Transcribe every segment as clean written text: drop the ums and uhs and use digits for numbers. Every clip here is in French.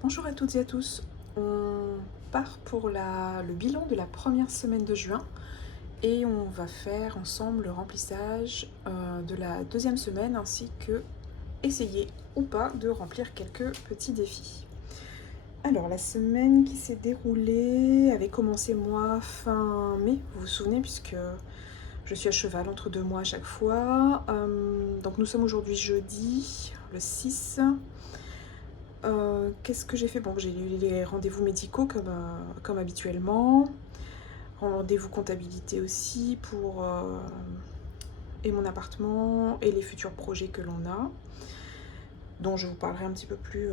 Bonjour à toutes et à tous. On part pour le bilan de la première semaine de juin et on va faire ensemble le remplissage de la deuxième semaine ainsi que essayer ou pas de remplir quelques petits défis. Alors la semaine qui s'est déroulée avait commencé moi fin mai, vous vous souvenez, puisque je suis à cheval entre 2 mois à chaque fois. Donc nous sommes aujourd'hui jeudi, le 6. Qu'est-ce que j'ai fait? Bon, j'ai eu les rendez-vous médicaux comme habituellement. Rendez-vous comptabilité aussi pour et mon appartement et les futurs projets que l'on a, dont je vous parlerai un petit peu plus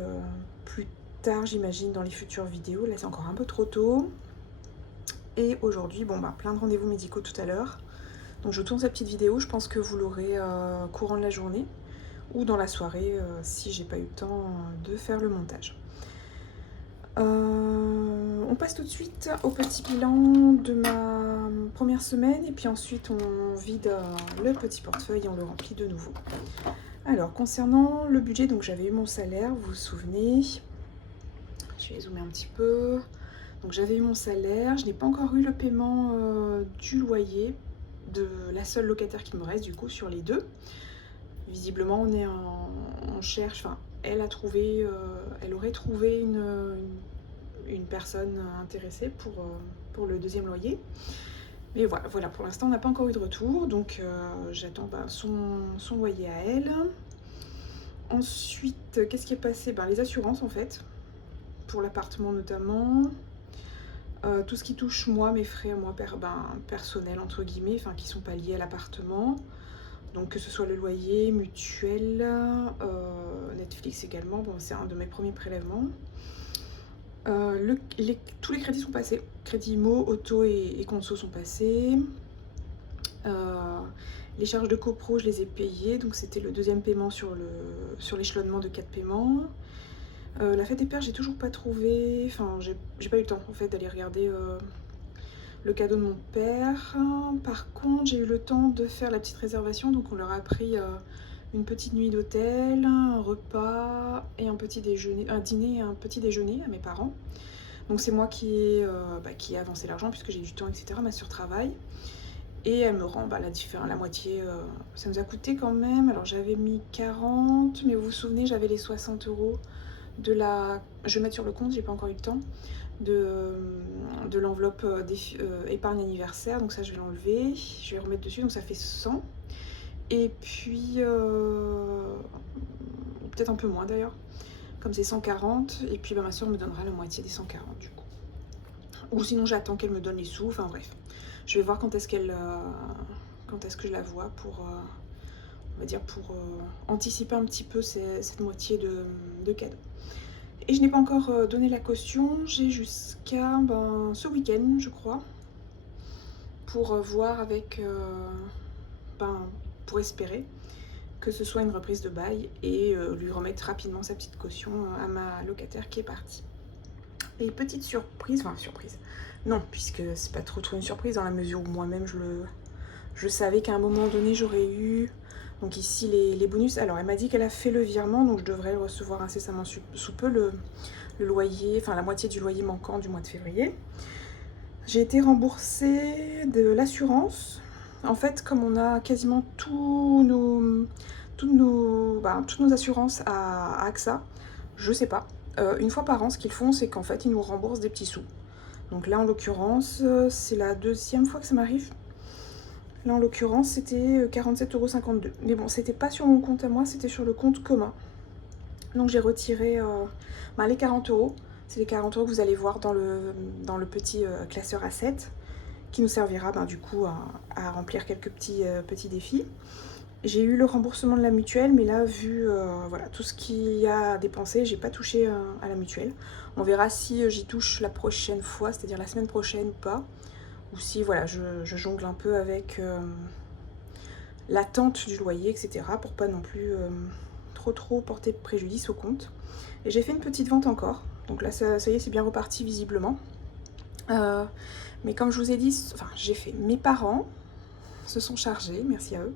tard, j'imagine, dans les futures vidéos. Là, c'est encore un peu trop tôt. Et aujourd'hui, bon, plein de rendez-vous médicaux tout à l'heure. Donc je tourne cette petite vidéo, je pense que vous l'aurez courant de la journée ou dans la soirée si j'ai pas eu le temps de faire le montage. On passe tout de suite au petit bilan de ma première semaine et puis ensuite on vide le petit portefeuille et on le remplit de nouveau. Alors concernant le budget, donc j'avais eu mon salaire, vous vous souvenez. Je vais zoomer un petit peu. Donc j'avais eu mon salaire, je n'ai pas encore eu le paiement du loyer de la seule locataire qui me reste du coup sur les deux. Visiblement on cherche, enfin elle a trouvé, elle aurait trouvé une personne intéressée pour le deuxième loyer. Mais voilà, pour l'instant on n'a pas encore eu de retour, donc j'attends son loyer à elle. Ensuite, qu'est-ce qui est passé? Les assurances en fait, pour l'appartement notamment. Tout ce qui touche moi, mes frais, moi personnels entre guillemets, enfin qui sont pas liés à l'appartement. Donc que ce soit le loyer, mutuelle, Netflix également, bon c'est un de mes premiers prélèvements. Tous les crédits sont passés. Crédit IMO, auto et conso sont passés. Les charges de copro, je les ai payées. Donc c'était le deuxième paiement sur l'échelonnement de 4 paiements. La fête des pères, j'ai toujours pas trouvé. Enfin, j'ai pas eu le temps en fait d'aller regarder le cadeau de mon père. Par contre, j'ai eu le temps de faire la petite réservation. Donc on leur a pris une petite nuit d'hôtel, un repas et un dîner et un petit déjeuner à mes parents. Donc c'est moi qui ai avancé l'argent puisque j'ai du temps, etc. Ma soeur travaille. Et elle me rend la moitié. Ça nous a coûté quand même. Alors j'avais mis 40, mais vous vous souvenez, j'avais les 60 euros de la. Je vais mettre sur le compte, j'ai pas encore eu le temps. De l'enveloppe épargne anniversaire. Donc ça, je vais l'enlever. Je vais remettre dessus. Donc ça fait 100. Et puis. Peut-être un peu moins d'ailleurs. Comme c'est 140. Et puis ma soeur me donnera la moitié des 140 du coup. Ou sinon j'attends qu'elle me donne les sous, enfin bref. Je vais voir quand est-ce que je la vois pour, on va dire, pour anticiper un petit peu cette moitié de cadeau. Et je n'ai pas encore donné la caution, j'ai jusqu'à ce week-end je crois, pour voir avec, pour espérer que ce soit une reprise de bail et lui remettre rapidement sa petite caution à ma locataire qui est partie. Et petite surprise, non, puisque c'est pas trop une surprise dans la mesure où moi-même je savais qu'à un moment donné j'aurais eu donc ici les bonus. Alors elle m'a dit qu'elle a fait le virement, donc je devrais le recevoir incessamment sous peu, le loyer, enfin la moitié du loyer manquant du mois de février. J'ai été remboursée de l'assurance. En fait, comme on a quasiment toutes nos assurances à AXA, je sais pas. Une fois par an, ce qu'ils font, c'est qu'en fait, ils nous remboursent des petits sous. Donc là, en l'occurrence, c'est la deuxième fois que ça m'arrive. Là, en l'occurrence, c'était 47,52 €. Mais bon, c'était pas sur mon compte à moi, c'était sur le compte commun. Donc j'ai retiré les 40 €. C'est les 40 € que vous allez voir dans le petit classeur A7, qui nous servira du coup à remplir quelques petits défis. J'ai eu le remboursement de la mutuelle, mais là, vu tout ce qu'il y a à dépenser, j'ai pas touché à la mutuelle. On verra si j'y touche la prochaine fois, c'est-à-dire la semaine prochaine ou pas. Ou si je jongle un peu avec l'attente du loyer, etc. pour pas non plus trop porter préjudice au compte. Et j'ai fait une petite vente encore. Donc là, ça y est, c'est bien reparti visiblement. Mais comme je vous ai dit, mes parents se sont chargés, merci à eux,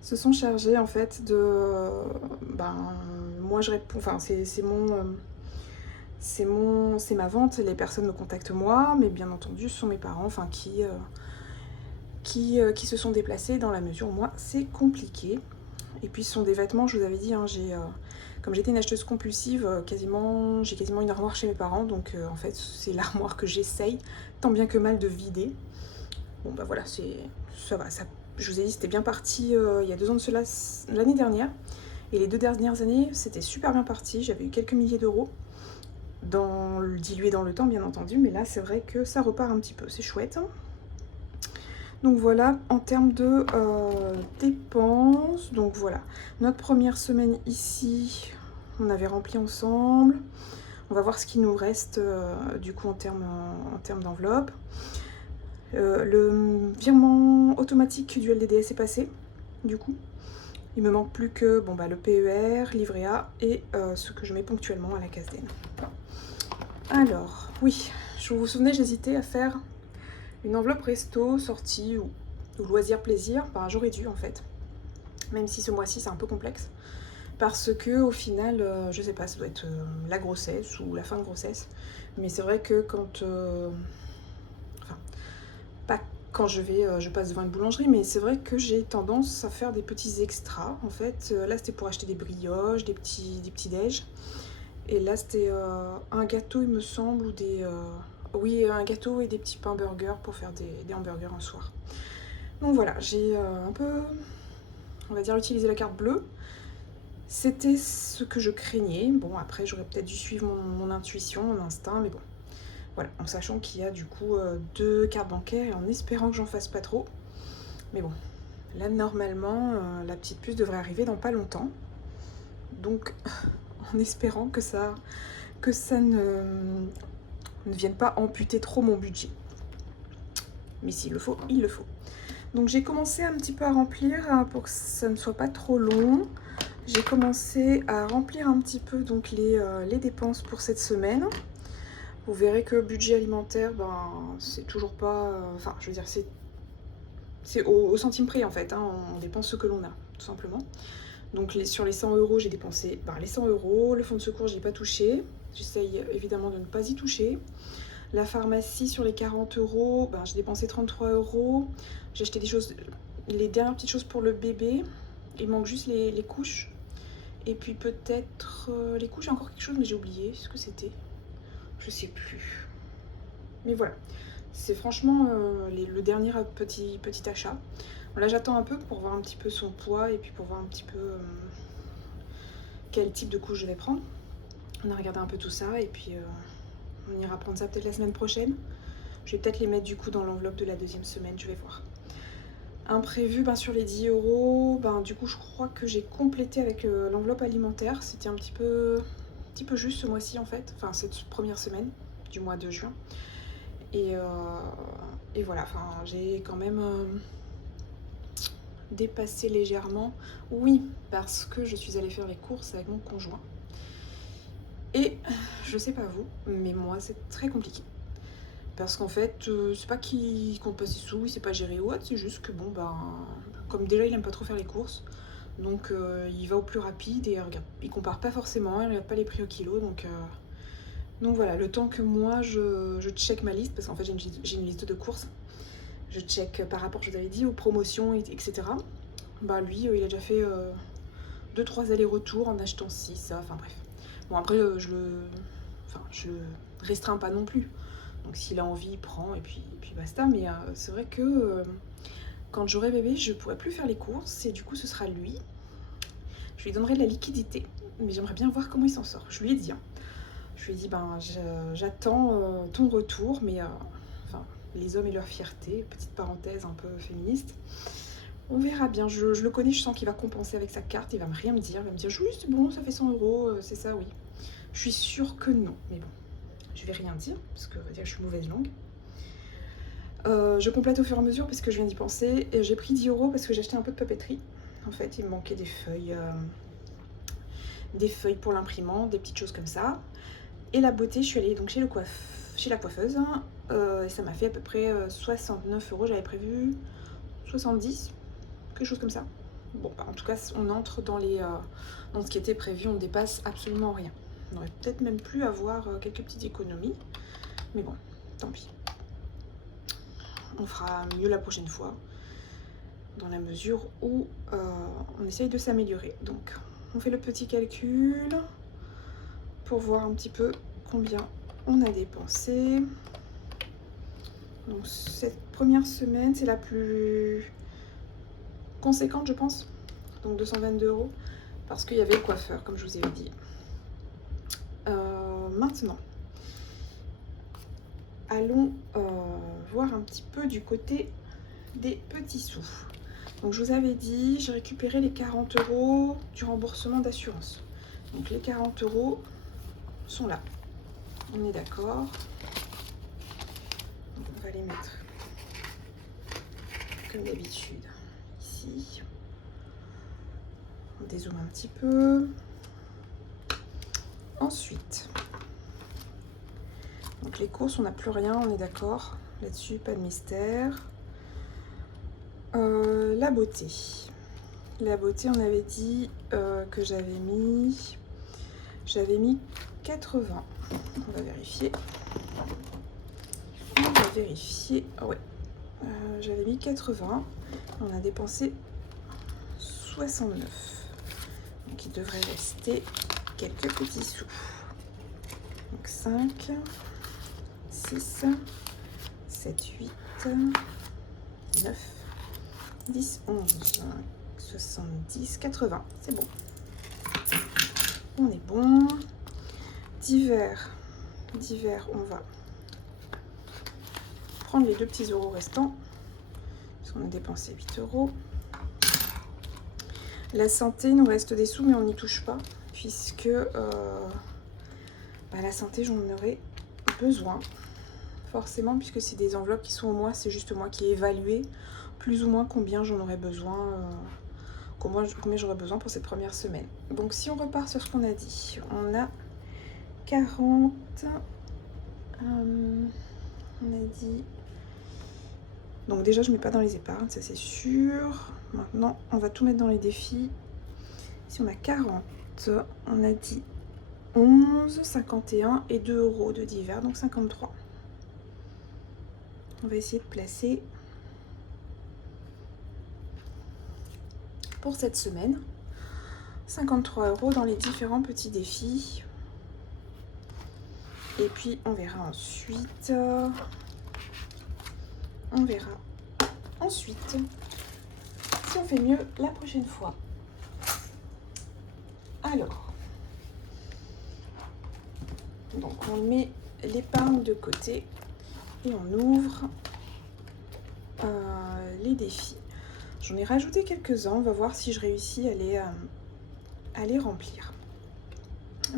se sont chargés en fait de... moi je réponds, c'est ma vente, les personnes me contactent moi, mais bien entendu ce sont mes parents, enfin qui se sont déplacés dans la mesure où moi c'est compliqué. Et puis ce sont des vêtements, je vous avais dit, hein, comme j'étais une acheteuse compulsive, j'ai quasiment une armoire chez mes parents, donc en fait c'est l'armoire que j'essaye tant bien que mal de vider. Bon bah voilà, ça va, je vous ai dit c'était bien parti il y a 2 ans de cela, l'année dernière, et les 2 dernières années c'était super bien parti, j'avais eu quelques milliers d'euros, dilués dans le temps bien entendu, mais là c'est vrai que ça repart un petit peu, c'est chouette. Donc voilà, en termes de dépenses, donc voilà, notre première semaine ici, on avait rempli ensemble. On va voir ce qui nous reste du coup en termes d'enveloppe. Le virement automatique du LDDS est passé, du coup. Il me manque plus que bon, bah, le PER, livret A et ce que je mets ponctuellement à la CASDEN. Alors, oui, vous vous souvenez, j'hésitais à faire une enveloppe resto, sortie ou loisir plaisir. Bah, j'aurais dû en fait, même si ce mois-ci c'est un peu complexe. Parce que au final, je sais pas, ça doit être la grossesse ou la fin de grossesse. Mais c'est vrai que quand... enfin, pas quand je passe devant une boulangerie, mais c'est vrai que j'ai tendance à faire des petits extras. En fait, là c'était pour acheter des brioches, des petits déj. Et là c'était un gâteau il me semble, ou des... oui, un gâteau et des petits pains burgers pour faire des hamburgers un soir. Donc voilà, j'ai un peu, on va dire, utilisé la carte bleue. C'était ce que je craignais. Bon, après, j'aurais peut-être dû suivre mon intuition, mon instinct, mais bon. Voilà, en sachant qu'il y a du coup 2 cartes bancaires et en espérant que j'en fasse pas trop. Mais bon, là, normalement, la petite puce devrait arriver dans pas longtemps. Donc, en espérant que ça ne vienne pas amputer trop mon budget. Mais s'il le faut, il le faut. Donc, j'ai commencé un petit peu à remplir pour que ça ne soit pas trop long. J'ai commencé à remplir un petit peu donc les dépenses pour cette semaine. Vous verrez que budget alimentaire, ben, c'est toujours pas... Enfin, je veux dire, c'est au centime près en fait, hein, on dépense ce que l'on a, tout simplement. Donc sur les 100 euros, j'ai dépensé les 100 euros. Le fonds de secours, je n'y ai pas touché. J'essaye évidemment de ne pas y toucher. La pharmacie, sur les 40 euros, ben, j'ai dépensé 33 euros. J'ai acheté des choses, les dernières petites choses pour le bébé. Il manque juste les couches. Et puis peut-être les couches, j'ai encore quelque chose, mais j'ai oublié ce que c'était. Je sais plus. Mais voilà, c'est franchement le dernier petit achat. Bon, là, j'attends un peu pour voir un petit peu son poids et puis pour voir un petit peu quel type de couche je vais prendre. On a regardé un peu tout ça et puis on ira prendre ça peut-être la semaine prochaine. Je vais peut-être les mettre du coup dans l'enveloppe de la 2e semaine, je vais voir. Imprévu, ben, sur les 10 euros, ben, du coup je crois que j'ai complété avec l'enveloppe alimentaire. C'était un petit peu juste ce mois-ci en fait, enfin cette première semaine du mois de juin. Et voilà, enfin j'ai quand même dépassé légèrement. Oui, parce que je suis allée faire les courses avec mon conjoint. Et je sais pas vous, mais moi c'est très compliqué. Parce qu'en fait, c'est pas qu'il compte pas ses sous, il sait pas gérer ou autre, c'est juste que bon, ben, comme déjà il aime pas trop faire les courses, donc il va au plus rapide et regarde, il compare pas forcément, il regarde pas les prix au kilo, donc voilà, le temps que moi je check ma liste, parce qu'en fait j'ai une liste de courses, je check par rapport, je vous avais dit, aux promotions, etc. Bah lui, il a déjà fait 2-3 allers-retours en achetant ci, ça, enfin bref. Bon après, je le restreins pas non plus. Donc s'il a envie, il prend et puis basta. Mais c'est vrai que quand j'aurai bébé, je pourrai plus faire les courses et du coup ce sera lui. Je lui donnerai de la liquidité, mais j'aimerais bien voir comment il s'en sort. Je lui ai dit, hein. Je lui ai dit, ben j'attends ton retour, mais enfin les hommes et leur fierté, petite parenthèse un peu féministe. On verra bien, je le connais, je sens qu'il va compenser avec sa carte, il va rien me dire, il va me dire oui c'est bon, ça fait 100 euros, c'est ça, oui. Je suis sûre que non, mais bon. Je vais rien dire, parce que on va dire que je suis mauvaise langue. Je complète au fur et à mesure parce que je viens d'y penser. Et j'ai pris 10 euros parce que j'ai acheté un peu de papeterie. En fait, il me manquait des feuilles pour l'imprimante, des petites choses comme ça. Et la beauté, je suis allée donc chez la coiffeuse. Et ça m'a fait à peu près 69 euros. J'avais prévu 70, quelque chose comme ça. Bon, bah, en tout cas, on entre dans ce qui était prévu, on ne dépasse absolument rien. On aurait peut-être même pu avoir quelques petites économies. Mais bon, tant pis. On fera mieux la prochaine fois, dans la mesure où on essaye de s'améliorer. Donc, on fait le petit calcul pour voir un petit peu combien on a dépensé. Donc, cette première semaine, c'est la plus conséquente, je pense. Donc, 222 €, parce qu'il y avait le coiffeur, comme je vous ai dit. Maintenant, allons voir un petit peu du côté des petits sous. Donc je vous avais dit, j'ai récupéré les 40 € du remboursement d'assurance. Donc les 40 € sont là. On est d'accord. On va les mettre comme d'habitude ici. On dézoome un petit peu. Ensuite, donc les courses, on n'a plus rien, on est d'accord. Là-dessus, pas de mystère. La beauté. La beauté, on avait dit que j'avais mis 80. On va vérifier. Ah ouais. J'avais mis 80. On a dépensé 69. Donc il devrait rester quelques petits sous. Donc 5, 6, 7, 8, 9, 10, 11, 70, 80. C'est bon. On est bon. Divers, on va prendre les 2 petits euros restants, parce qu'on a dépensé 8 €. La santé, il nous reste des sous, mais on n'y touche pas, puisque la santé, j'en aurai besoin, forcément, puisque c'est des enveloppes qui sont au mois, c'est juste moi qui ai évalué plus ou moins combien j'en aurais besoin, combien j'aurais besoin pour cette première semaine. Donc si on repart sur ce qu'on a dit, on a 40, on a dit, donc déjà je mets pas dans les épargnes, ça c'est sûr. Maintenant on va tout mettre dans les défis. Si on a 40, on a dit 11, 51 et 2 € de divers, donc 53. On va essayer de placer pour cette semaine 53 € dans les différents petits défis. Et puis on verra ensuite. Si on fait mieux la prochaine fois. Alors, donc on met l'épargne de côté et on ouvre les défis. J'en ai rajouté quelques-uns, on va voir si je réussis à les remplir.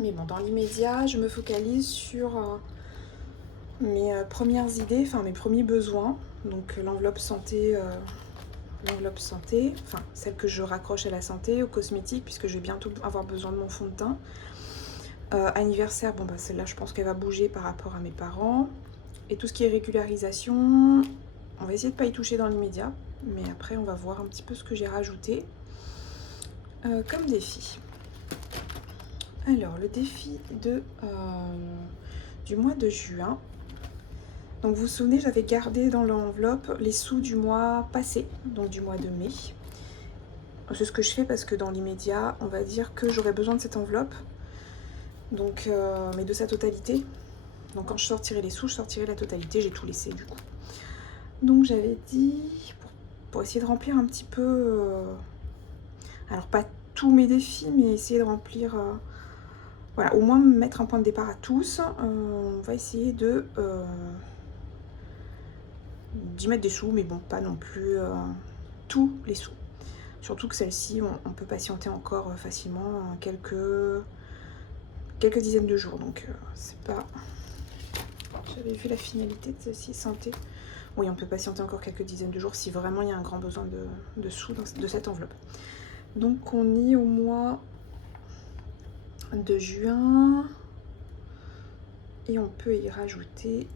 Mais bon, dans l'immédiat, je me focalise sur mes premières idées, enfin mes premiers besoins. Donc l'enveloppe santé, enfin celle que je raccroche à la santé, aux cosmétiques, puisque je vais bientôt avoir besoin de mon fond de teint. Anniversaire, bon bah celle-là je pense qu'elle va bouger par rapport à mes parents. Et tout ce qui est régularisation, on va essayer de ne pas y toucher dans l'immédiat, mais après on va voir un petit peu ce que j'ai rajouté comme défi. Alors le défi du mois de juin. Donc vous vous souvenez, j'avais gardé dans l'enveloppe les sous du mois passé, donc du mois de mai. C'est ce que je fais parce que dans l'immédiat, on va dire que j'aurais besoin de cette enveloppe, donc, mais de sa totalité. Donc quand je sortirai les sous, je sortirai la totalité, j'ai tout laissé du coup. Donc j'avais dit, pour essayer de remplir un petit peu, alors pas tous mes défis, mais essayer de remplir, voilà, au moins mettre un point de départ à tous. On va essayer d'y mettre des sous, mais bon, pas non plus tous les sous. Surtout que celle-ci, on peut patienter encore facilement quelques dizaines de jours. Donc c'est pas... J'avais vu la finalité de celle-ci, santé. Oui, on peut patienter encore quelques dizaines de jours si vraiment il y a un grand besoin de sous de cette enveloppe. Donc on est au mois de juin et on peut y rajouter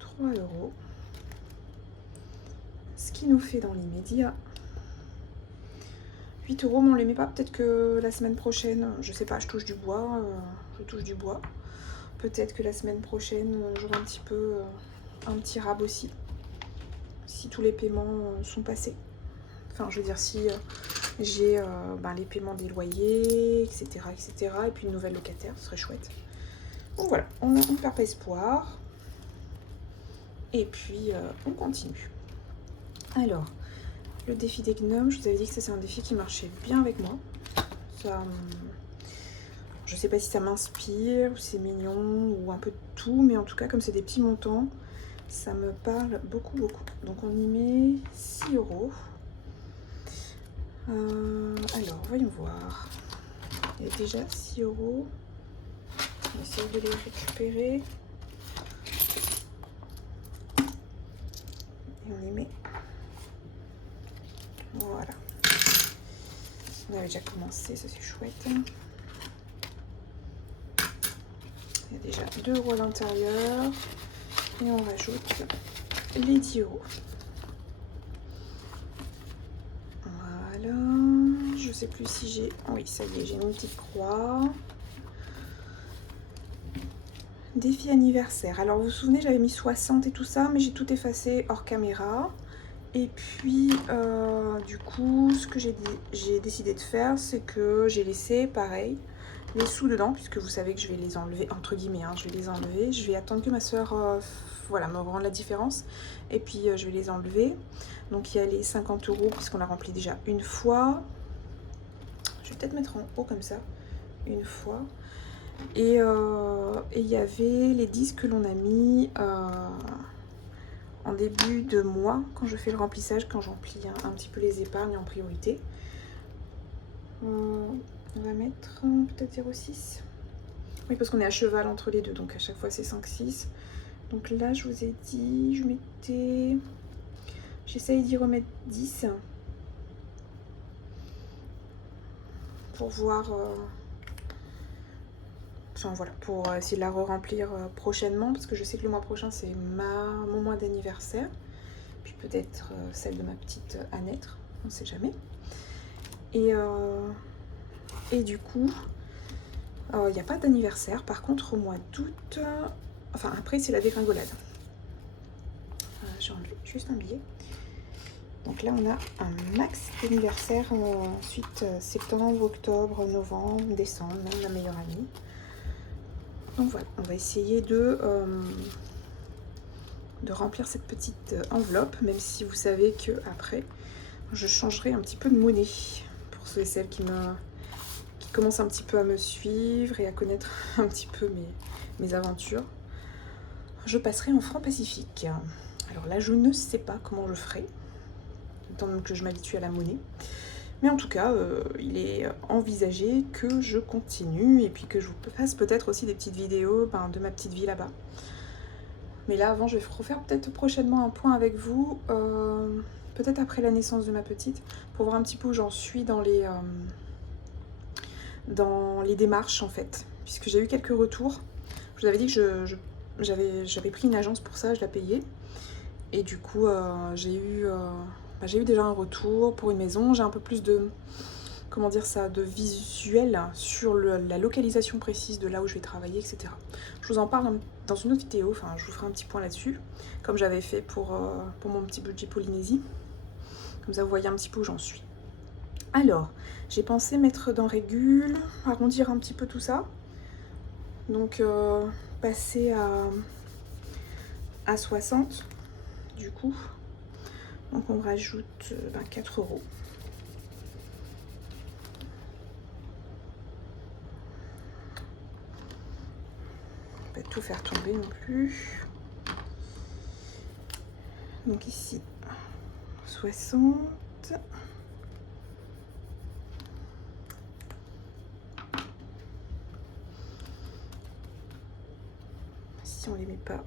3 €. Ce qui nous fait dans l'immédiat 8 euros, mais on les met pas. Peut-être que la semaine prochaine, je sais pas, je touche du bois. Je touche du bois. Peut-être que la semaine prochaine, j'aurai un petit peu un petit rab aussi. Si tous les paiements sont passés. Enfin, je veux dire, si j'ai les paiements des loyers, etc., etc. Et puis une nouvelle locataire, ce serait chouette. Donc voilà, on ne perd pas espoir. Et puis, on continue. Alors, le défi des gnomes, je vous avais dit que ça c'est un défi qui marchait bien avec moi. Ça, je sais pas si ça m'inspire, ou c'est mignon, ou un peu de tout, mais en tout cas, comme c'est des petits montants, ça me parle beaucoup, beaucoup. Donc on y met 6 euros. Alors, voyons voir. Il y a déjà 6 euros. On va essayer de les récupérer. Et on y met. Voilà. On avait déjà commencé, ça c'est chouette. Il y a déjà 2 euros à l'intérieur. Et on rajoute les 10 euros. Voilà. Je sais plus si j'ai... Oui, ça y est, j'ai une petite croix. Défi anniversaire. Alors, vous vous souvenez, j'avais mis 60 et tout ça, mais j'ai tout effacé hors caméra. Et puis, du coup, ce que j'ai décidé de faire, c'est que j'ai laissé, pareil, les sous dedans, puisque vous savez que je vais les enlever, entre guillemets, hein, je vais les enlever. Je vais attendre que ma soeur voilà, me rende la différence. Et puis, je vais les enlever. Donc, il y a les 50 euros, puisqu'on l'a rempli déjà une fois. Je vais peut-être mettre en haut comme ça, une fois. Et il y avait les 10 que l'on a mis en début de mois, quand je fais le remplissage, quand j'emplis un petit peu les épargnes en priorité. On va mettre peut-être 0,6. Oui, parce qu'on est à cheval entre les deux, donc à chaque fois c'est 5,6. Donc là, je vous ai dit, je mettais... J'essaye d'y remettre 10 pour voir... Enfin voilà, pour essayer de la re-remplir prochainement, parce que je sais que le mois prochain c'est mon mois d'anniversaire. Puis peut-être celle de ma petite à naître, on ne sait jamais. Et du coup, il n'y a pas d'anniversaire. Par contre, au mois d'août, enfin après c'est la dégringolade. J'ai enlevé juste un billet. Donc là on a un max d'anniversaire, ensuite septembre, octobre, novembre, décembre, même la meilleure amie. Donc voilà, on va essayer de remplir cette petite enveloppe, même si vous savez que après je changerai un petit peu de monnaie pour ceux et celles qui commencent un petit peu à me suivre et à connaître un petit peu mes aventures. Je passerai en francs pacifique. Alors là, je ne sais pas comment je ferai, le temps que je m'habitue à la monnaie. Mais en tout cas, il est envisagé que je continue et puis que je vous fasse peut-être aussi des petites vidéos de ma petite vie là-bas. Mais là, avant, je vais refaire peut-être prochainement un point avec vous, peut-être après la naissance de ma petite, pour voir un petit peu où j'en suis dans les démarches en fait. Puisque j'ai eu quelques retours. Je vous avais dit que j'avais pris une agence pour ça, je la payais. Et du coup, j'ai eu déjà un retour pour une maison. J'ai un peu plus de, comment dire ça, de visuel sur la localisation précise de là où je vais travailler, etc. Je vous en parle dans une autre vidéo, enfin je vous ferai un petit point là-dessus, comme j'avais fait pour mon petit budget Polynésie. Comme ça vous voyez un petit peu où j'en suis. Alors, j'ai pensé mettre dans régule, arrondir un petit peu tout ça. Donc passer à 60 du coup. Donc on rajoute 4 euros. Pas tout faire tomber non plus. Donc ici 60. Si on les met pas,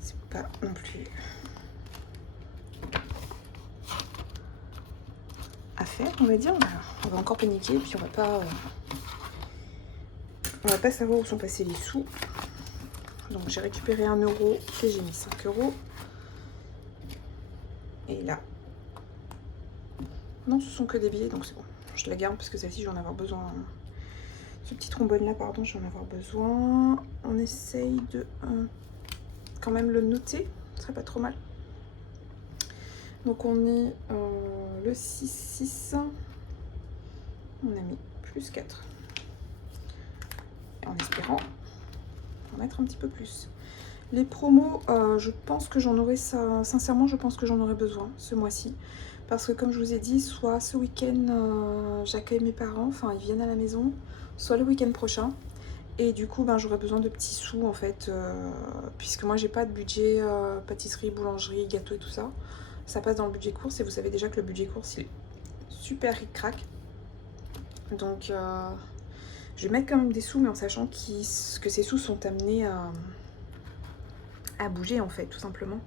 c'est pas non plus à faire, on va dire. On va encore paniquer, puis on va pas savoir où sont passés les sous. Donc j'ai récupéré 1 euro et j'ai mis 5 euros. Et là, Non, ce sont que des billets, donc c'est bon. Je la garde parce que celle-ci, je vais en avoir besoin. Ce petit trombone là, pardon, je vais en avoir besoin. On essaye de quand même le noter, ce serait pas trop mal. Donc on est le 6-6. On a mis plus 4. Et en espérant en mettre un petit peu plus. Les promos, je pense que j'en aurai ça. Sincèrement, je pense que j'en aurai besoin ce mois-ci. Parce que comme je vous ai dit, soit ce week-end j'accueille mes parents, enfin ils viennent à la maison, soit le week-end prochain. Et du coup, ben, j'aurai besoin de petits sous en fait, puisque moi j'ai pas de budget pâtisserie, boulangerie, gâteau et tout ça. Ça passe dans le budget course et vous savez déjà que le budget course il est super ric-crac. Donc je vais mettre quand même des sous, mais en sachant que ces sous sont amenés à bouger en fait, tout simplement.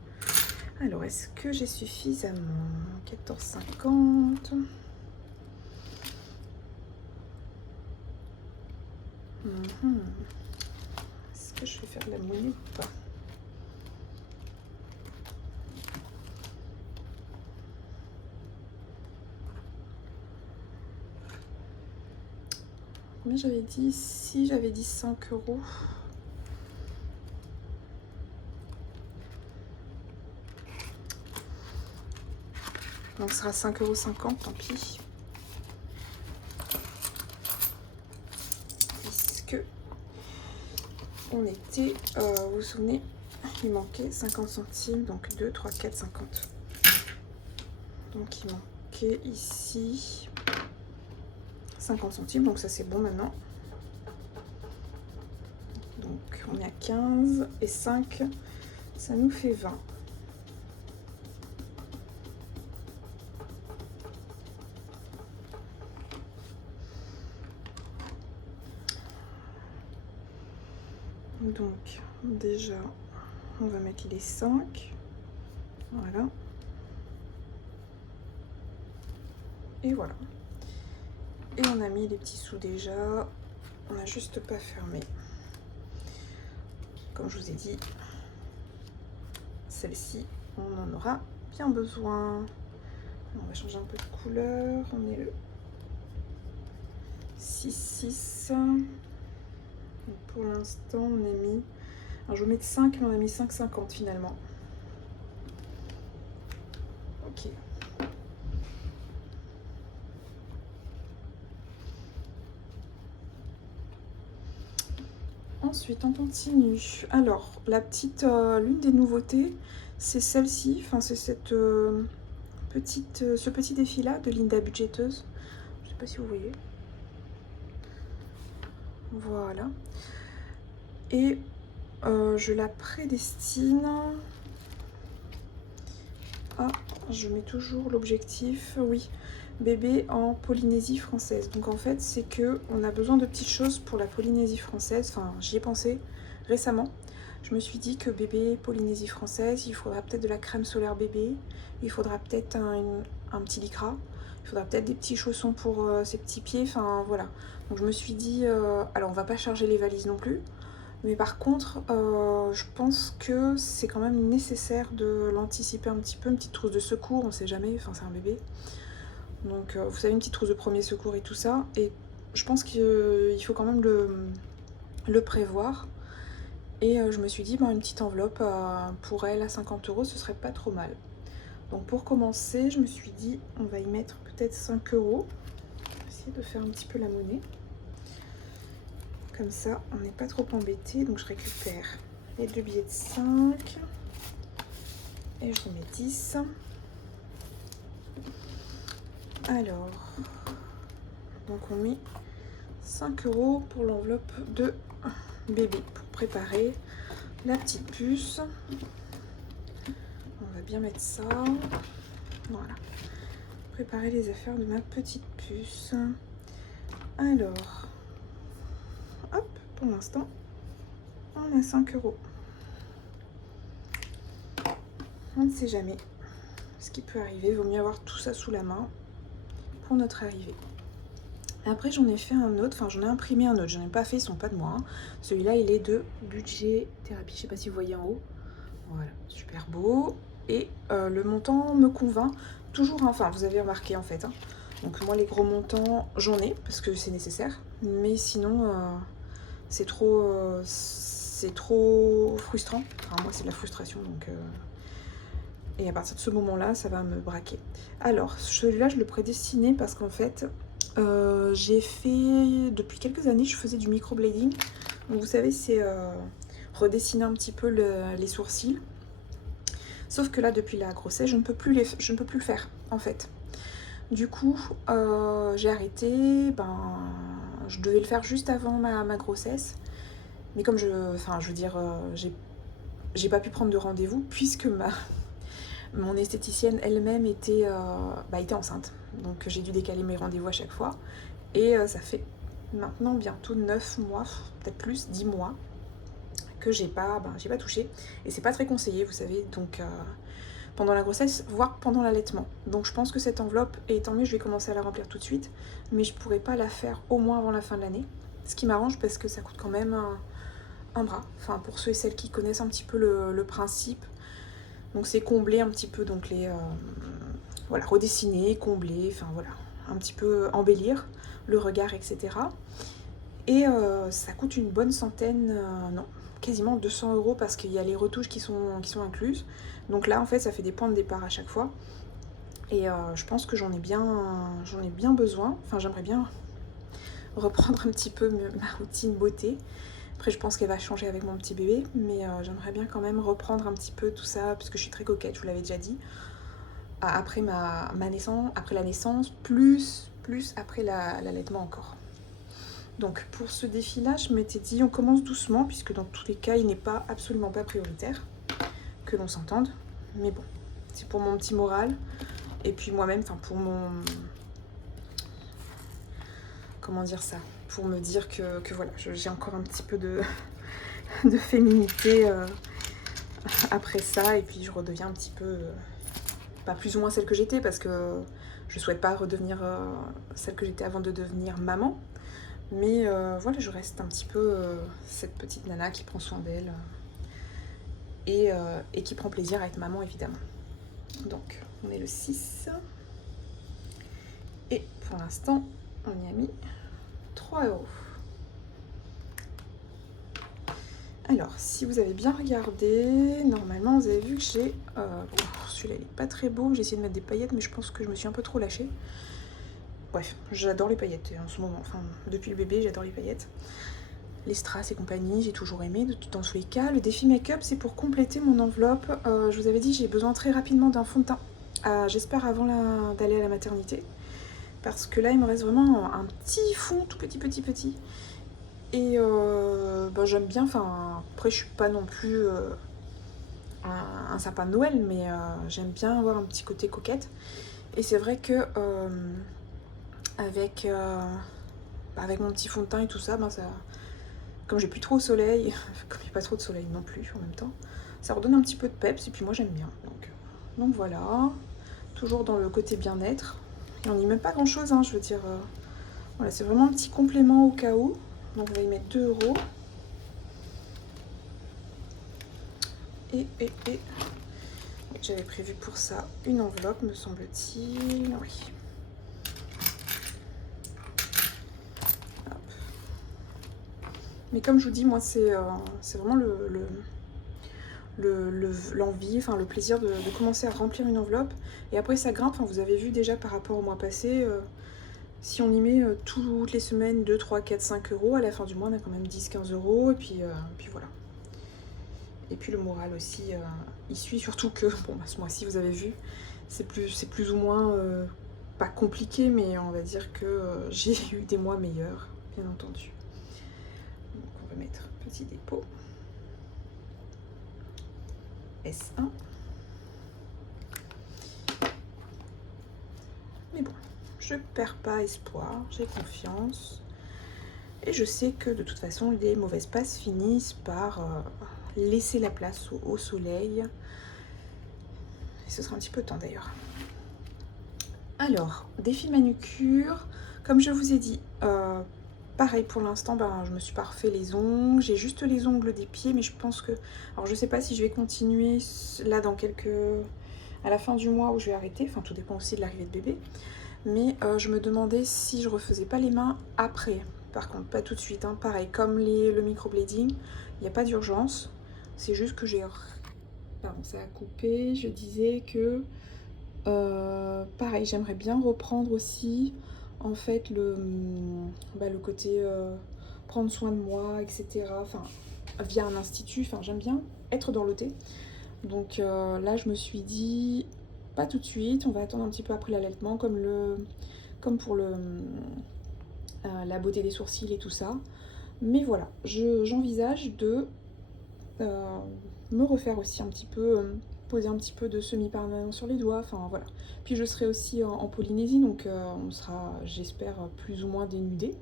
Alors, est-ce que j'ai suffisamment? 14,50. Est-ce que je vais faire de la monnaie ou pas? Combien j'avais dit? Si j'avais dit 5 €. Donc ce sera 5,50 €, tant pis. Puisque on était, vous vous souvenez, il manquait 50 centimes, donc 2, 3, 4, 50. Donc il manquait ici 50 centimes, donc ça c'est bon maintenant. Donc on est à 15 et 5, ça nous fait 20. Donc déjà on va mettre les 5, voilà, et voilà, et on a mis les petits sous déjà, on n'a juste pas fermé. Comme je vous ai dit, celle-ci on en aura bien besoin. On va changer un peu de couleur, on est le 6-6. Pour l'instant on a mis, alors je vais mettre 5 mais on a mis 5,50 finalement. Ok. Ensuite on continue. Alors la petite, l'une des nouveautés c'est celle-ci, enfin c'est cette ce petit défi là de Linda Budgeteuse. Je sais pas si vous voyez. Voilà. Et je la prédestine à, je mets toujours l'objectif, oui, bébé en Polynésie française. Donc en fait c'est que on a besoin de petites choses pour la Polynésie française. Enfin j'y ai pensé récemment. Je me suis dit que bébé Polynésie française, il faudra peut-être de la crème solaire bébé, il faudra peut-être un petit lycra, il faudra peut-être des petits chaussons pour ses petits pieds, enfin voilà. Donc je me suis dit, alors on va pas charger les valises non plus, mais par contre je pense que c'est quand même nécessaire de l'anticiper un petit peu, une petite trousse de secours, on sait jamais, enfin c'est un bébé. Donc vous savez, une petite trousse de premier secours et tout ça, et je pense qu'il faut quand même le prévoir. Et je me suis dit, ben, une petite enveloppe pour elle à 50 €, ce serait pas trop mal. Donc pour commencer, je me suis dit, on va y mettre peut-être 5 €. On va essayer de faire un petit peu la monnaie. Comme ça, on n'est pas trop embêté. Donc je récupère les 2 billets de 5. Et je mets 10. Alors, donc on met 5 € pour l'enveloppe de bébé pour préparer la petite puce. On va bien mettre ça. Voilà. Préparer les affaires de ma petite puce. Alors, hop, pour l'instant, on a 5 €. On ne sait jamais ce qui peut arriver. Vaut mieux avoir tout ça sous la main pour notre arrivée. Après j'en ai fait un autre, enfin j'en ai imprimé un autre, j'en ai pas fait, ils sont pas de moi. Celui-là il est de budget thérapie, je sais pas si vous voyez en haut. Voilà, super beau. et le montant me convainc toujours, hein. Enfin vous avez remarqué en fait, hein. Donc moi les gros montants j'en ai parce que c'est nécessaire, mais sinon c'est trop frustrant. Enfin moi c'est de la frustration donc et à partir de ce moment-là ça va me braquer. Alors celui-là je le prédestinais parce qu'en fait j'ai fait depuis quelques années, je faisais du microblading. Donc vous savez c'est redessiner un petit peu les sourcils. Sauf que là depuis la grossesse je ne peux plus le faire en fait. Du coup, j'ai arrêté, je devais le faire juste avant ma grossesse. Mais comme j'ai pas pu prendre de rendez-vous puisque mon esthéticienne elle-même était enceinte. Donc j'ai dû décaler mes rendez-vous à chaque fois. Et ça fait maintenant bientôt 9 mois, peut-être plus, 10 mois, que j'ai pas touché. Et c'est pas très conseillé, vous savez, donc... pendant la grossesse, voire pendant l'allaitement. Donc je pense que cette enveloppe, et tant mieux, je vais commencer à la remplir tout de suite, mais je pourrais pas la faire au moins avant la fin de l'année. Ce qui m'arrange parce que ça coûte quand même un bras. Enfin, pour ceux et celles qui connaissent un petit peu le principe. Donc c'est combler un petit peu, donc voilà, redessiner, combler, enfin voilà, un petit peu embellir le regard, etc. Et ça coûte une bonne centaine, non, quasiment 200 € parce qu'il y a les retouches qui sont incluses. Donc là, en fait, ça fait des points de départ à chaque fois. Et je pense que j'en ai bien besoin. Enfin, j'aimerais bien reprendre un petit peu ma routine beauté. Après, je pense qu'elle va changer avec mon petit bébé. Mais j'aimerais bien quand même reprendre un petit peu tout ça, parce que je suis très coquette, je vous l'avais déjà dit. Après ma naissance, après la naissance, plus après l'allaitement encore. Donc pour ce défi-là, je m'étais dit on commence doucement, puisque dans tous les cas, il n'est absolument pas prioritaire, que l'on s'entende. Mais bon, c'est pour mon petit moral. Et puis moi-même, enfin pour mon... Comment dire ça? Pour me dire que voilà, j'ai encore un petit peu de féminité après ça. Et puis je redeviens un petit peu... pas plus ou moins celle que j'étais, parce que je souhaite pas redevenir celle que j'étais avant de devenir maman. Mais voilà, je reste un petit peu cette petite nana qui prend soin d'elle et qui prend plaisir à être maman, évidemment. Donc, on est le 6. Et pour l'instant, on y a mis 3 €. Alors, si vous avez bien regardé, normalement, vous avez vu que j'ai... celui-là, il est pas très beau. J'ai essayé de mettre des paillettes, mais je pense que je me suis un peu trop lâchée. Bref, j'adore les paillettes en ce moment. Enfin, depuis le bébé, j'adore les paillettes. Les strass et compagnie, j'ai toujours aimé, dans tous les cas. Le défi make-up, c'est pour compléter mon enveloppe. Je vous avais dit, j'ai besoin très rapidement d'un fond de teint. J'espère avant d'aller à la maternité. Parce que là, il me reste vraiment un petit fond, tout petit. Et j'aime bien, enfin, après, je suis pas non plus un sapin de Noël, mais j'aime bien avoir un petit côté coquette. Et c'est vrai que avec mon petit fond de teint et tout ça, ça... Comme j'ai plus trop au soleil, comme il n'y a pas trop de soleil non plus en même temps, ça redonne un petit peu de peps et puis moi j'aime bien. Donc voilà, toujours dans le côté bien-être. Et on n'y met pas grand chose, hein, je veux dire. Voilà, c'est vraiment un petit complément au cas où. Donc on va y mettre 2 €. Et j'avais prévu pour ça une enveloppe, me semble-t-il. Oui. Mais comme je vous dis, moi c'est vraiment l'envie, enfin le plaisir de commencer à remplir une enveloppe. Et après ça grimpe, enfin, vous avez vu déjà par rapport au mois passé, si on y met toutes les semaines 2, 3, 4, 5 €, à la fin du mois on a quand même 10, 15 €, et puis voilà. Et puis le moral aussi, il suit, surtout que, bon, ce mois-ci vous avez vu, c'est plus ou moins pas compliqué, mais on va dire que j'ai eu des mois meilleurs, bien entendu. Donc on va mettre petit dépôt. S1. Mais bon, je perds pas espoir, j'ai confiance. Et je sais que de toute façon, les mauvaises passes finissent par laisser la place au soleil. Et ce sera un petit peu temps d'ailleurs. Alors, défi manucure. Comme je vous ai dit, pareil pour l'instant, ben, je me suis pas refait les ongles, j'ai juste les ongles des pieds, mais je pense que... Alors je sais pas si je vais continuer là dans quelques... à la fin du mois où je vais arrêter, enfin tout dépend aussi de l'arrivée de bébé, mais je me demandais si je refaisais pas les mains après, par contre pas tout de suite, hein. Pareil, comme le microblading, il n'y a pas d'urgence, c'est juste que j'ai... Pardon, ça a coupé, je disais que... pareil, j'aimerais bien reprendre aussi en fait le côté prendre soin de moi, etc. Enfin, via un institut, enfin j'aime bien être dans l'OT. Donc là je me suis dit pas tout de suite, on va attendre un petit peu après l'allaitement, comme pour la beauté des sourcils et tout ça. Mais voilà, j'envisage de euh, me refaire aussi un petit peu, poser un petit peu de semi-permanent sur les doigts, enfin voilà. Puis je serai aussi en Polynésie, donc on sera, j'espère, plus ou moins dénudés.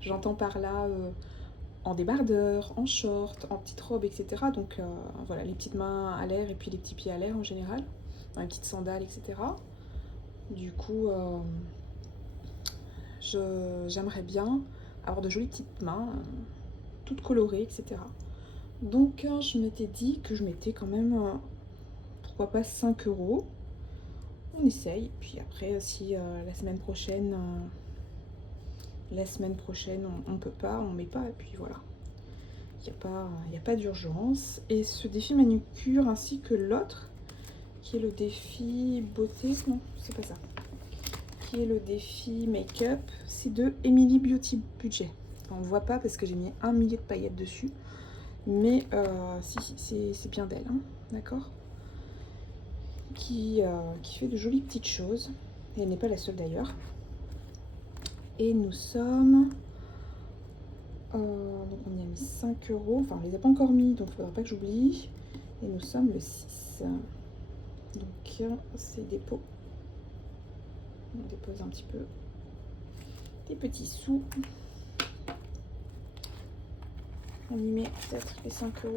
J'entends par là en débardeur, en short, en petite robe, etc. Donc voilà, les petites mains à l'air et puis les petits pieds à l'air en général, dans les petites sandales, etc. Du coup, j'aimerais bien avoir de jolies petites mains, toutes colorées, etc. Donc je m'étais dit que je mettais quand même, pourquoi pas 5 €. On essaye, puis après si la semaine prochaine on peut pas, on met pas, et puis voilà. Il n'y a pas d'urgence. Et ce défi manucure ainsi que l'autre, qui est le défi beauté, non, c'est pas ça, qui est le défi make-up, c'est de Emily Beauty Budget. Enfin, on ne voit pas parce que j'ai mis 1 millier de paillettes dessus, mais si, c'est bien d'elle, hein, d'accord, qui fait de jolies petites choses, et elle n'est pas la seule d'ailleurs. Et nous sommes... donc on y a mis 5 €, enfin on les a pas encore mis, donc il ne faudra pas que j'oublie. Et nous sommes le 6. Donc c'est dépôt. On dépose un petit peu des petits sous. On y met peut-être les 5 €.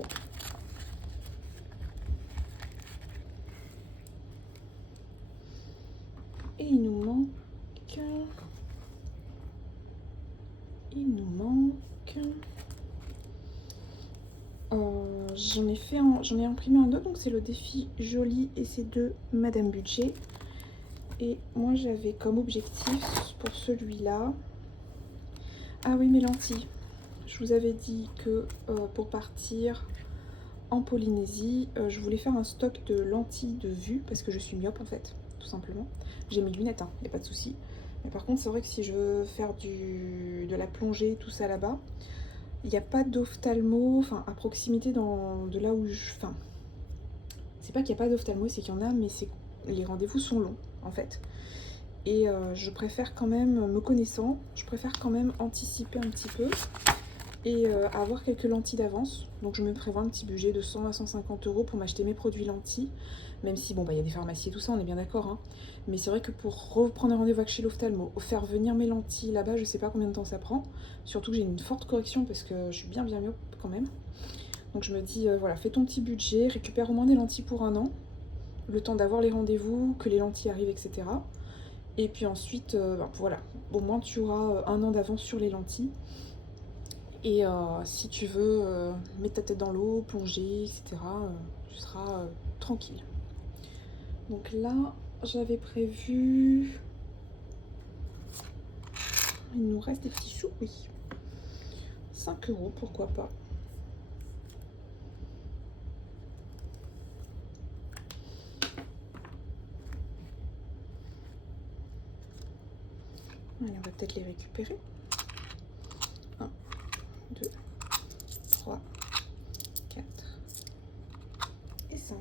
Et il nous manque... j'en ai imprimé un autre, donc c'est le défi joli et c'est de Madame Budget. Et moi j'avais comme objectif pour celui-là... Ah oui, mes lentilles. Je vous avais dit que pour partir en Polynésie, je voulais faire un stock de lentilles de vue parce que je suis myope en fait, tout simplement. J'ai mes lunettes, hein, y a pas de souci. Mais par contre, c'est vrai que si je veux faire de la plongée, tout ça là-bas, il n'y a pas d'ophtalmo, enfin à proximité de là où je... Enfin, c'est pas qu'il n'y a pas d'ophtalmo, c'est qu'il y en a, mais les rendez-vous sont longs en fait. Et je préfère quand même, me connaissant, je préfère quand même anticiper un petit peu et avoir quelques lentilles d'avance. Donc je me prévois un petit budget de 100 à 150 € pour m'acheter mes produits lentilles. Même si, bon, bah, y a des pharmacies et tout ça, on est bien d'accord, hein. Mais c'est vrai que pour reprendre un rendez-vous chez l'ophtalmo, faire venir mes lentilles là-bas, je sais pas combien de temps ça prend. Surtout que j'ai une forte correction parce que je suis bien myope quand même. Donc je me dis, voilà, fais ton petit budget, récupère au moins des lentilles pour 1 an. Le temps d'avoir les rendez-vous, que les lentilles arrivent, etc. Et puis ensuite, voilà, au moins tu auras 1 an d'avance sur les lentilles. Et si tu veux mettre ta tête dans l'eau, plonger, etc., tu seras tranquille. Donc là, j'avais prévu... Il nous reste des petits sous, oui. 5 €, pourquoi pas. Allez, on va peut-être les récupérer. 1, 2, 3, 4 et 5.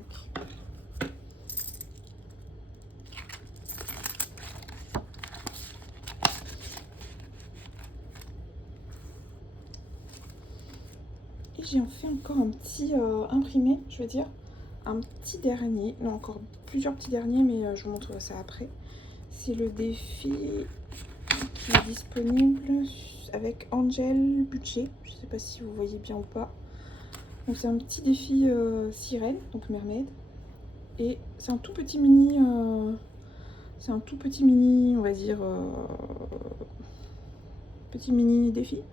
Et j'ai en fait encore un petit imprimé, je veux dire. Un petit dernier, non encore plusieurs petits derniers, mais je vous montre ça après. C'est le défi qui est disponible avec Angel Budget. Je sais pas si vous voyez bien ou pas. Donc c'est un petit défi sirène, donc mermaid. Et c'est un tout petit mini, on va dire, petit mini défi,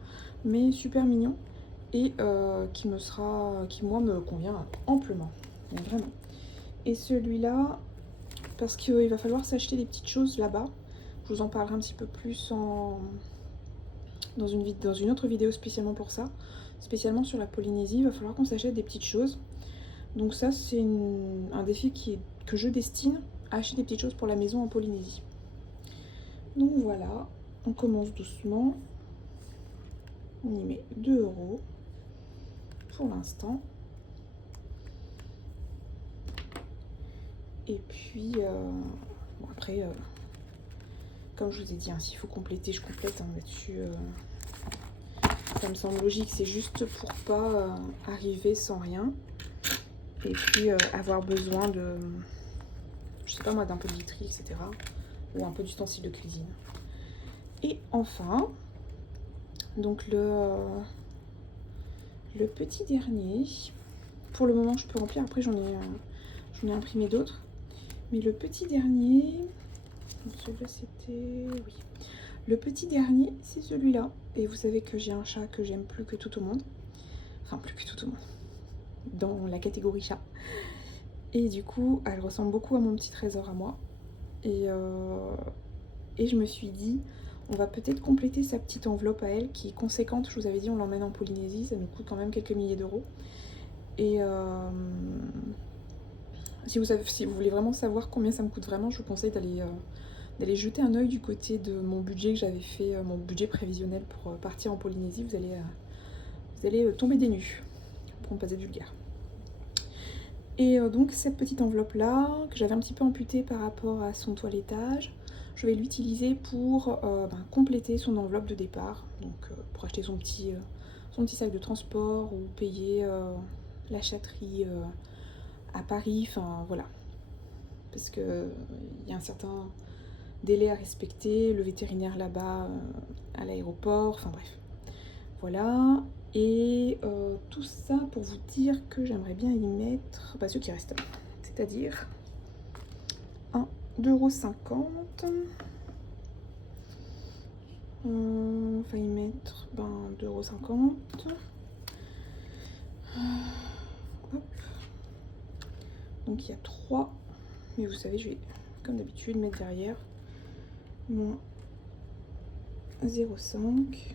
mais super mignon et qui moi me convient amplement, mais vraiment. Et celui-là, parce qu'il va falloir s'acheter des petites choses là-bas, je vous en parlerai un petit peu plus dans une autre vidéo spécialement pour ça, spécialement sur la Polynésie. Il va falloir qu'on s'achète des petites choses. Donc ça, c'est un défi que je destine à acheter des petites choses pour la maison en Polynésie. Donc voilà, on commence doucement. On y met 2 € pour l'instant. Et puis, bon, après, comme je vous ai dit, hein, s'il faut compléter, je complète, hein, là-dessus. Ça me semble logique, c'est juste pour pas arriver sans rien. Et puis avoir besoin de, je sais pas moi, d'un peu de literie, etc. Ou un peu d'ustensiles de cuisine. Et enfin, donc le petit dernier, pour le moment je peux remplir, après j'en ai imprimé d'autres. Mais le petit dernier, celui-là c'était, oui. Le petit dernier, c'est celui-là. Et vous savez que j'ai un chat que j'aime plus que tout au monde. Enfin, plus que tout au monde. Dans la catégorie chat. Et du coup, elle ressemble beaucoup à mon petit trésor à moi. Et je me suis dit, on va peut-être compléter sa petite enveloppe à elle, qui est conséquente. Je vous avais dit, on l'emmène en Polynésie, ça nous coûte quand même quelques milliers d'euros. Et si vous voulez vraiment savoir combien ça me coûte vraiment, je vous conseille d'aller jeter un œil du côté de mon budget que j'avais fait, mon budget prévisionnel pour partir en Polynésie. Vous allez tomber des nues, pour ne pas être vulgaire. Et donc cette petite enveloppe là, que j'avais un petit peu amputée par rapport à son toilettage, je vais l'utiliser pour compléter son enveloppe de départ, donc pour acheter son petit sac de transport ou payer la chatterie à Paris, enfin voilà. Parce qu'il y a un certain délai à respecter, le vétérinaire là-bas à l'aéroport, enfin bref. Voilà, et tout ça pour vous dire que j'aimerais bien y mettre ceux qui restent, c'est-à-dire 2,50 €. On va y mettre 2,50 €. Hop. Donc il y a 3, mais vous savez, je vais comme d'habitude mettre derrière moins 0,5,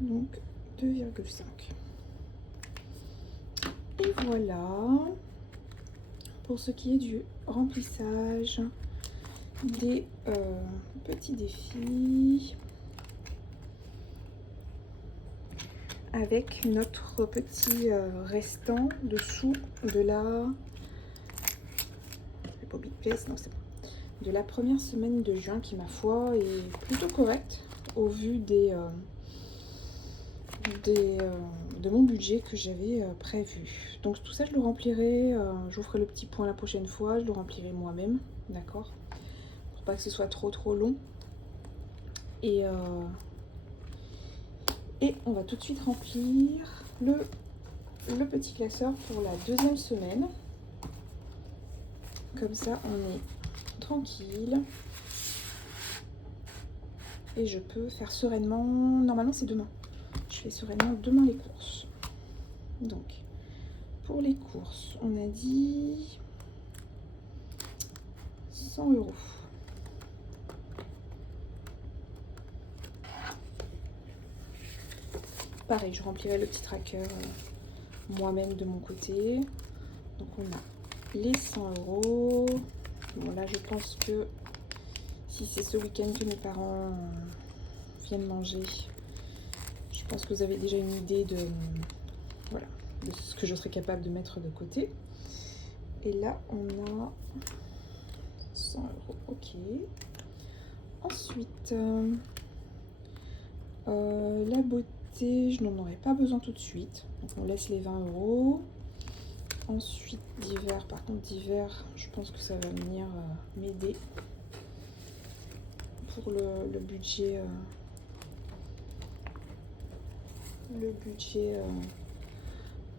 donc 2,5. Et voilà pour ce qui est du remplissage des petits défis avec notre petit restant dessous de la de la première semaine de juin qui, ma foi, est plutôt correcte au vu de mon budget que j'avais prévu. Donc tout ça, je le remplirai, je vous ferai le petit point la prochaine fois, je le remplirai moi-même, d'accord, pour pas que ce soit trop long. Et on va tout de suite remplir le petit classeur pour la deuxième semaine. Comme ça, on est tranquille. Et je peux faire sereinement... Normalement, c'est demain. Je fais sereinement demain les courses. Donc, pour les courses, on a dit 100 €. Pareil, je remplirai le petit tracker moi-même de mon côté. Donc, on a les 100 €. Bon, là, je pense que si c'est ce week-end que mes parents viennent manger, je pense que vous avez déjà une idée de ce que je serais capable de mettre de côté. Et là, on a 100 €, ok. Ensuite, la beauté, je n'en aurais pas besoin tout de suite. Donc, on laisse les 20 €. Ensuite, divers. Par contre, divers, je pense que ça va venir m'aider pour le budget.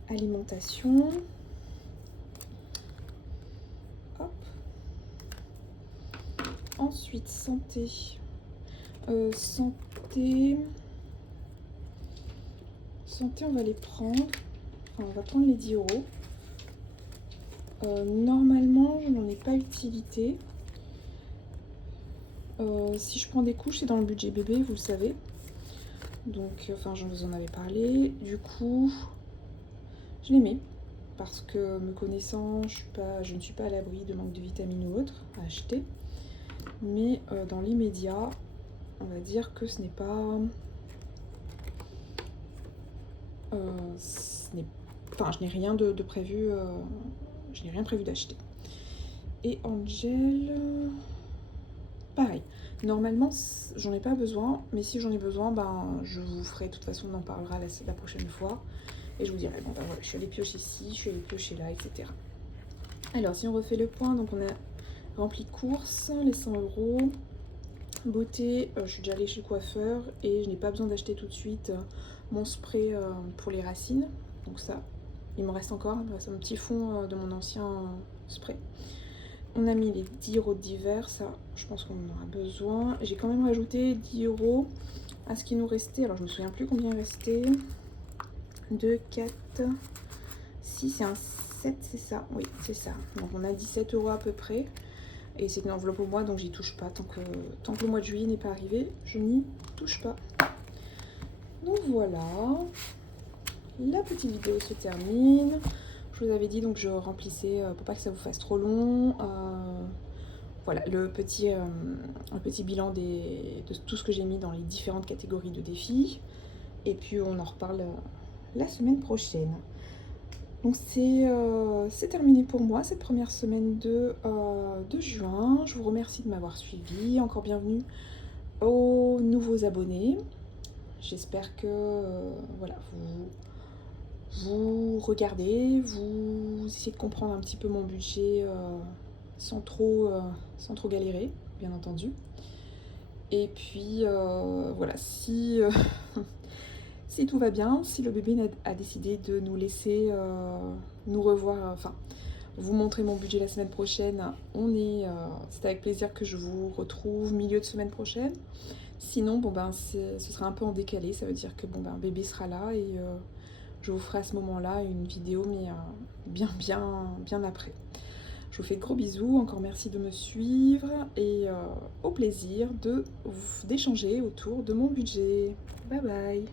Alimentation. Hop. Ensuite, santé. Santé, on va les prendre. Enfin, on va prendre les 10 euros. Normalement, je n'en ai pas utilité. Si je prends des couches, c'est dans le budget bébé, vous le savez. Donc, enfin, je vous en avais parlé. Du coup, je les mets. Parce que me connaissant, je ne suis pas à l'abri de manque de vitamines ou autre à acheter. Mais dans l'immédiat, on va dire que ce n'est pas... Enfin, je n'ai rien de prévu, je n'ai rien prévu d'acheter. Et Angel, pareil. Normalement, j'en ai pas besoin, mais si j'en ai besoin, ben, je vous ferai, de toute façon, on en parlera la prochaine fois. Et je vous dirai, bon ben voilà, je suis allée piocher ici, je suis allée piocher là, etc. Alors, si on refait le point, donc on a rempli de courses, les 100 euros. Beauté, je suis déjà allée chez le coiffeur et je n'ai pas besoin d'acheter tout de suite mon spray pour les racines. Donc ça, il me reste encore, il me reste un petit fond de mon ancien spray. On a mis les 10 euros d'hiver, ça je pense qu'on en aura besoin. J'ai quand même rajouté 10 euros à ce qui nous restait. Alors je me souviens plus combien il restait. 2, 4, 6 et un 7, c'est ça. Oui, c'est ça. Donc on a 17 euros à peu près. Et c'est une enveloppe au mois, donc j'y touche pas. Tant que le mois de juillet n'est pas arrivé, je n'y touche pas. Donc voilà. La petite vidéo se termine. Je vous avais dit donc je remplissais pour pas que ça vous fasse trop long. Voilà le petit bilan de tout ce que j'ai mis dans les différentes catégories de défis. Et puis on en reparle la semaine prochaine. Donc c'est terminé pour moi cette première semaine de juin. Je vous remercie de m'avoir suivi. Encore bienvenue aux nouveaux abonnés. J'espère que voilà, vous regardez, vous essayez de comprendre un petit peu mon budget sans trop galérer, bien entendu. Et puis voilà, si si tout va bien, si le bébé a décidé de nous laisser nous revoir, enfin vous montrer mon budget la semaine prochaine, c'est avec plaisir que je vous retrouve milieu de semaine prochaine. Sinon, bon ben ce sera un peu en décalé, ça veut dire que bon ben bébé sera là et je vous ferai à ce moment-là une vidéo, mais bien après. Je vous fais de gros bisous, encore merci de me suivre et au plaisir d'échanger autour de mon budget. Bye bye.